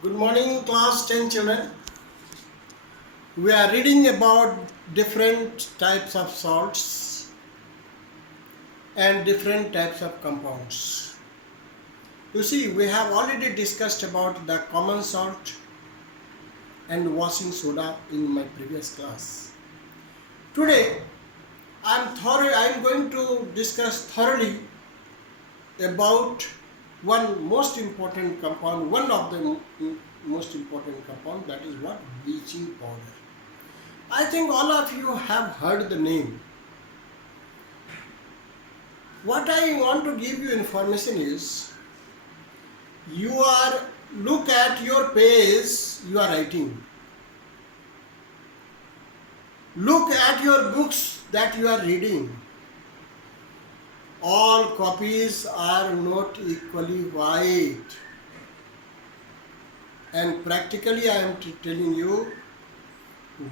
Good morning, class 10 children. We are reading about different types of salts and different types of compounds. You see, we have already discussed about the common salt and washing soda in my previous class. Today, I'm going to discuss thoroughly about one most important compound, one of the most important compound, that is what? Bleaching powder. I think all of you have heard the name. What I want to give you information is, look at your page you are writing. Look at your books that you are reading. All copies are not equally white. And practically I am telling you,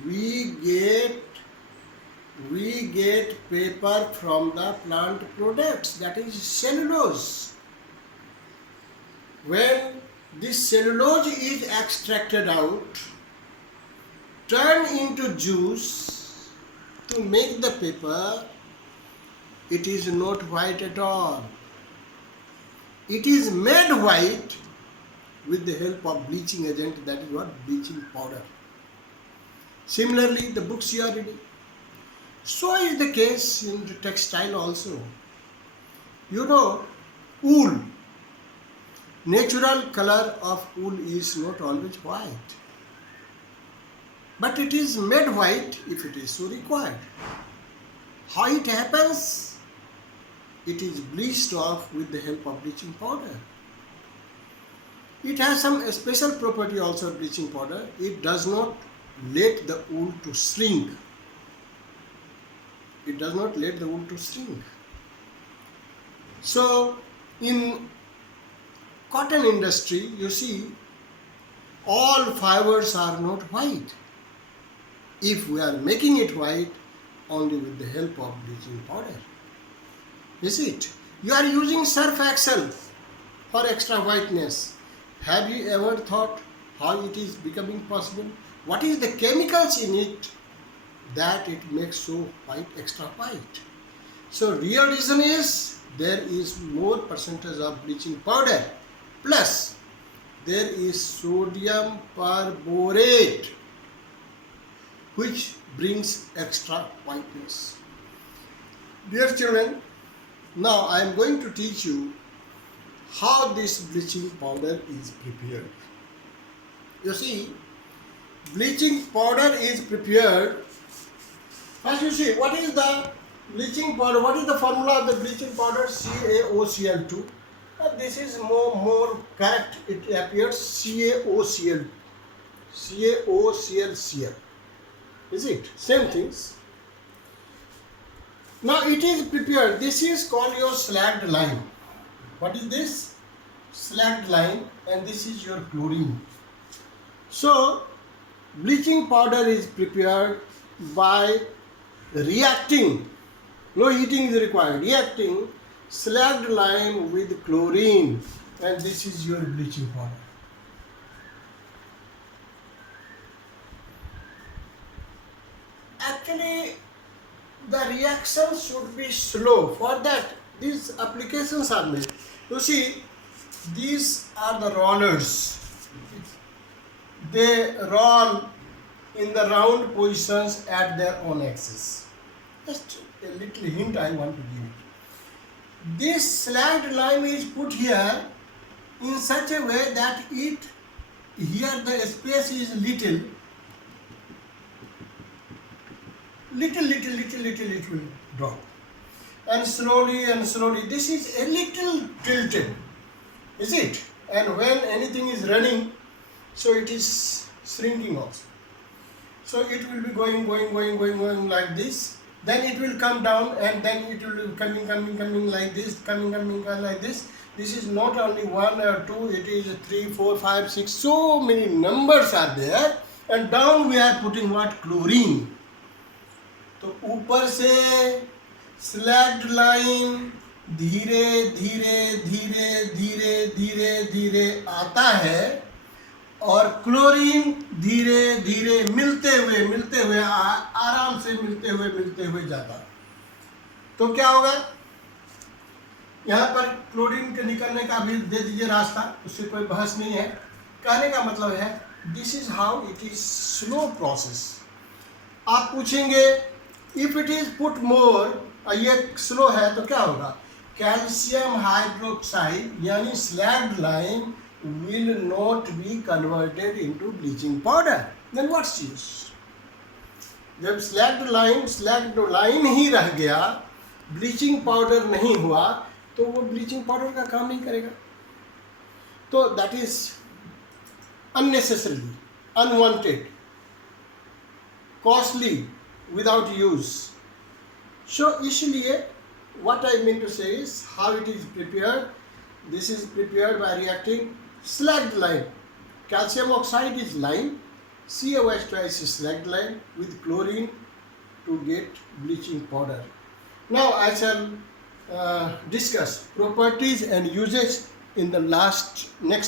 we get paper from the plant products, that is cellulose. When this cellulose is extracted out, turned into juice to make the paper, it is not white at all. It is made white with the help of bleaching agent, that is what? Bleaching powder. Similarly, the books you are reading. So is the case in the textile also. You know, wool. Natural color of wool is not always white. But it is made white if it is so required. How it happens? It is bleached off with the help of bleaching powder. It has some special property also, bleaching powder. It does not let the wool to shrink. It does not let the wool to shrink. So in cotton industry, you see, all fibers are not white. If we are making it white only with the help of bleaching powder. Is it? You are using Surf Excel for extra whiteness. Have you ever thought how it is becoming possible? What is the chemicals in it that it makes so white, extra white? So real reason is there is more percentage of bleaching powder, plus there is sodium perborate, which brings extra whiteness. Dear children, now I am going to teach you how this bleaching powder is prepared. You see, bleaching powder is prepared. First you see, what is the bleaching powder? What is the formula of the bleaching powder? CaOCl2. This is more correct. It appears CaOCl. CaOClCl. Is it? Same things. Now it is prepared. This is called your slacked lime. What is this? Slacked lime, and this is your chlorine. So bleaching powder is prepared by reacting. No heating is required. Reacting slacked lime with chlorine, and this is your bleaching powder. Actually, the reaction should be slow. For that, these applications are made. You see, these are the rollers. They roll in the round positions at their own axis. Just a little hint I want to give it. This slacked lime is put here in such a way that here the space is little it will drop. And slowly, this is a little tilted. Is it? And when anything is running, so it is shrinking also. So it will be going like this. Then it will come down, and then it will be coming like this, coming like this. This is not only 1 or 2, it is 3, 4, 5, 6. So many numbers are there. And down we are putting what? Chlorine. तो ऊपर से slagged line धीरे धीरे आता है और chlorine धीरे धीरे मिलते हुए आराम से मिलते हुए जाता। तो क्या होगा, यहाँ पर क्लोरीन के निकलने का भी दे दीजिए रास्ता, उससे कोई बहस नहीं है। कहने का मतलब है this is how it is slow process. आप पूछेंगे if it is put more, ये स्लो है तो क्या होगा, कैल्शियम हाइड्रोक्साइड यानी slagged lime will not be converted into bleaching powder. Then what's use? जब स्लैग्ड लाइम ही रह गया, ब्लीचिंग पाउडर नहीं हुआ, तो वो ब्लीचिंग पाउडर का काम नहीं करेगा। तो that is unnecessary, unwanted, costly, without use. So इसलिए what I mean to say is how it is prepared. This is prepared by reacting slagged lime. Calcium oxide is lime, CaOH twice is slagged lime with chlorine to get bleaching powder. Now I shall discuss properties and uses in the next